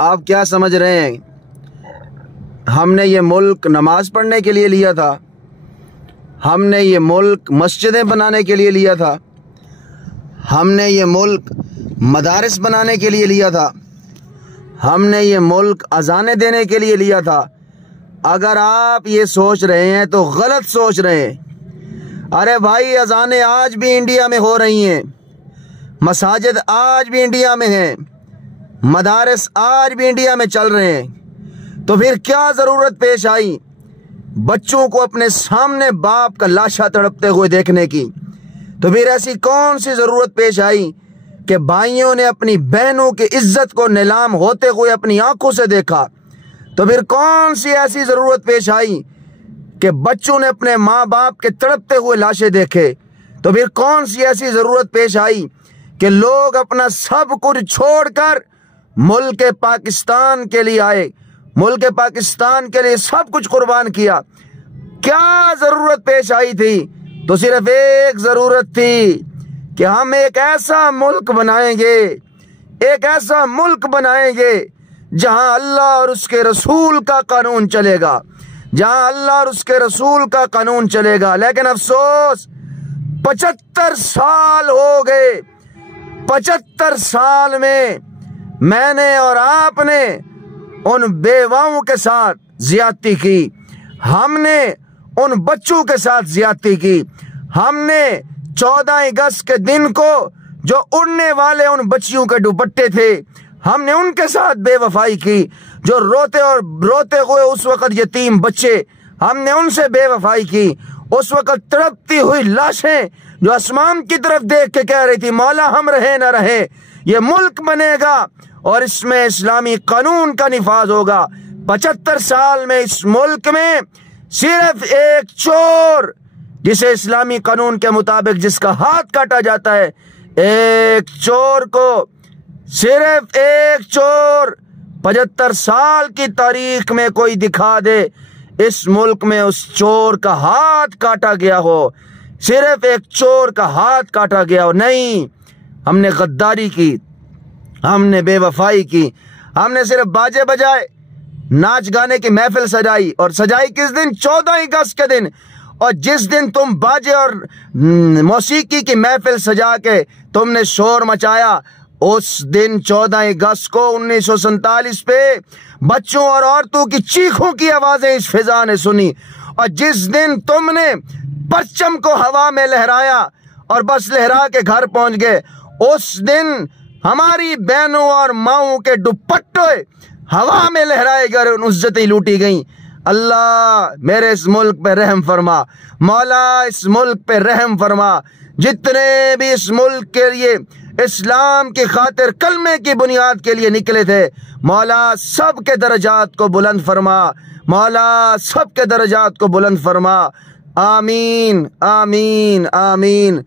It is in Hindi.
आप क्या समझ रहे हैं? हमने ये मुल्क नमाज पढ़ने के लिए लिया था, हमने ये मुल्क मस्जिदें बनाने के लिए लिया था, हमने ये मुल्क मदारिस बनाने के लिए लिया था, हमने ये मुल्क अजानें देने के लिए लिया था। अगर आप ये सोच रहे हैं तो गलत सोच रहे हैं। अरे भाई, अजानें आज भी इंडिया में हो रही हैं, मसाजिद आज भी इंडिया में हैं, मदारिस आज भी इंडिया में चल रहे हैं। तो फिर क्या ज़रूरत पेश आई बच्चों को अपने सामने बाप का लाशा तड़पते हुए देखने की? तो फिर ऐसी कौन सी ज़रूरत पेश आई कि भाइयों ने अपनी बहनों की इज्जत को नीलाम होते हुए अपनी आंखों से देखा? तो फिर कौन सी ऐसी ज़रूरत पेश आई कि बच्चों ने अपने माँ बाप के तड़पते हुए लाशें देखे? तो फिर कौन सी ऐसी ज़रूरत पेश आई कि लोग अपना सब कुछ छोड़कर मुल्क पाकिस्तान के लिए आए, मुल्क पाकिस्तान के लिए सब कुछ कुर्बान किया? क्या ज़रूरत पेश आई थी? तो सिर्फ एक ज़रूरत थी कि हम एक ऐसा मुल्क बनाएंगे, एक ऐसा मुल्क बनाएंगे जहां अल्लाह और उसके रसूल का कानून चलेगा, जहां अल्लाह और उसके रसूल का कानून चलेगा। लेकिन अफसोस 75 साल हो गए, 75 साल में मैंने और आपने उन बेवाओं के साथ ज्यादती की, हमने उन बच्चों के साथ ज्यादती की, हमने 14 अगस्त के दिन को जो उड़ने वाले उन बच्चियों के दुपट्टे थे, हमने उनके साथ बेवफाई की। जो रोते हुए उस वक्त यतीम बच्चे, हमने उनसे बेवफाई की। उस वक्त तड़पती हुई लाशें जो आसमान की तरफ देख के कह रही थी, मौला हम रहे ना रहे, ये मुल्क बनेगा और इसमें इस्लामी कानून का निफाज होगा। 75 साल में इस मुल्क में सिर्फ एक चोर, जिसे इस्लामी कानून के मुताबिक जिसका हाथ काटा जाता है, एक चोर को, सिर्फ एक चोर 75 साल की तारीख में कोई दिखा दे इस मुल्क में उस चोर का हाथ काटा गया हो, सिर्फ एक चोर का हाथ काटा गया हो। नहीं, हमने गद्दारी की, हमने बेवफाई की, हमने सिर्फ बाजे बजाए, नाच गाने की महफिल सजाई। और सजाई किस दिन? 14 अगस्त के दिन। और जिस दिन तुम बाजे और मौसीकी की महफिल सजा के तुमने शोर मचाया, उस दिन 14 अगस्त को 1947 पे बच्चों और औरतों की चीखों की आवाजें इस फिजा ने सुनी। और जिस दिन तुमने परचम को हवा में लहराया और बस लहरा के घर पहुंच गए, उस दिन हमारी बहनों और माओं के दुपट्टे हवा में लहराए गए, उन इज्जतें लूटी गईं। अल्लाह मेरे इस मुल्क पे रहम फरमा, मौला इस मुल्क पे रहम फरमा। जितने भी इस मुल्क के लिए इस्लाम की खातिर कलमे की बुनियाद के लिए निकले थे, मौला सब के दर्जात को बुलंद फरमा, मौला सब के दर्जात को बुलंद फरमा। आमीन आमीन आमीन।